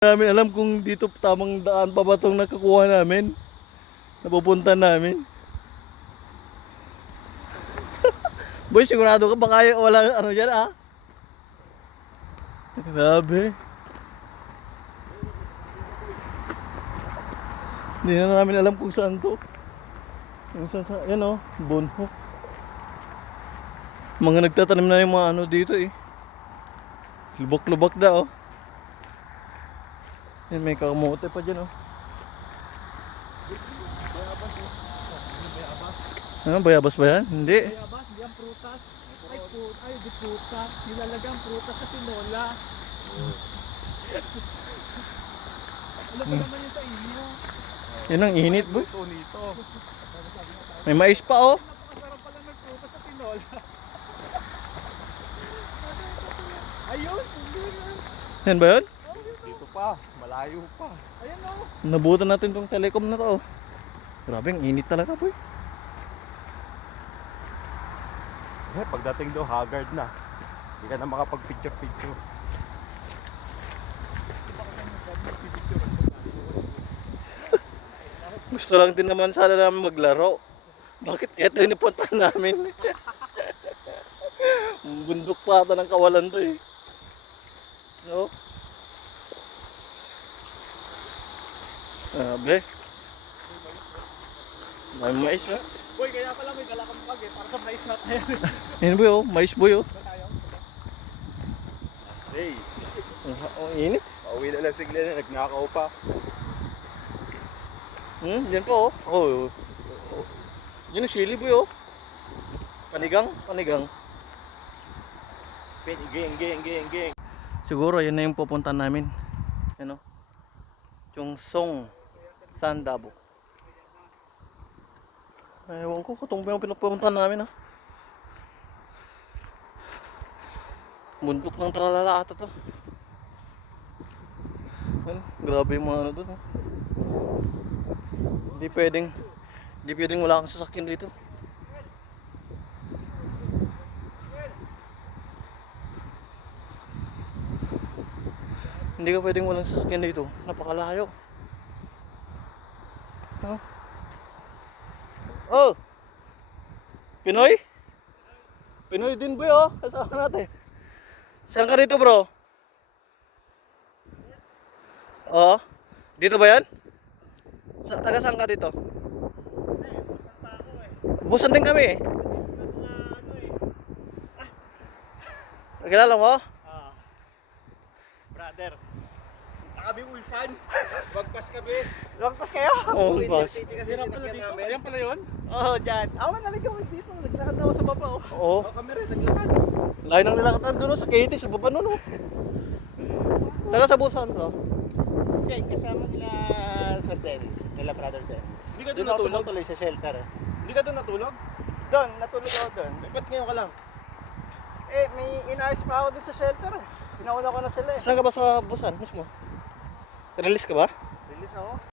Namin alam kung dito tamang daan pa ba itong nakakuha namin. Napupunta namin. Boy, sigurado ka baka wala ano dyan ah. Grabe. Hindi na namin alam kung saan to. Yung saan, yan oh, bonho. Mga nagtatanim na yung mga ano dito eh. Lubak-lubak na oh. Yan, may kamote pa dyan oh. Ano, bayabas ba yan? Hindi. Bayabas, di ang prutas. Ay, di prutas. Nilalagang prutas sa tinola. Ano ba naman yung sa inyo? Yan ang init boy. Ito nito. May mais pa oh. Napakasarap pala ng prutas sa tinola. Ayun, hindi yan. Yan ba yun? Dito pa, malayo pa. Ayan o. Nabutan natin tong telecom na to oh. Grabe, ang init talaga boy. Eh, pagdating doon, haggard na. Hindi ka na makapag-picture-picture. Gusto lang din naman sana namin maglaro. Bakit eto yung napunta namin? Bundok pa ata ng Kawalan to eh. No? Sabi. May mais ha? Boy, kaya pala may galakampag eh. Para sa mais natin. Yan boy oh, mais boy oh. Hey, Oh, init. pauwi na lang si Glenn. Nagnakaw pa. Yan po oh. Oh. Yan ang sili boy oh. Panigang, panigang. Geng. Siguro yan na yung pupunta namin. Yan oh. Chungsong Sandabo. Ewan ko kung yung pinupunta namin ah. Bundok ng tralala ata to. Grabe yung mga ano doon. Hindi pwedeng wala kang sasakyan dito. Hindi ka pwedeng walang sasakyan dito. Napakalayo. Oh. Pinoy? Pinoy din boy oh. Kasama natin. Saan ka dito bro? Oh. Dito ba yan? Taga saan ka dito? Busan din kami eh. Kilala mo? Brother, punta kami Ulsan. Wagpas kami. Lagpas kayo? Oo, bas. Kasi sinakyan namin. Ayan pala yun? Oo, dyan. Awan na ikaw dito. Naglakad na ako sa baba. Oh. Oo. Kami rin, naglakad. Lain ang nilakad namin doon sa Katy, sa baba nun oh. Saka sa Busan bro. Okay, kasama nila Sir Dennis, nila Brother Dennis. Hindi ka doon Doon ako natulog? tumutuloy sa shelter eh. Hindi ka doon natulog? Doon, natulog ako doon. Ba't ngayon ka lang? Eh, may inayos pa ako doon sa shelter eh. Pinauna ko na sila eh. Saan ka ba sa Busan mismo? Release ka ba? Release ako.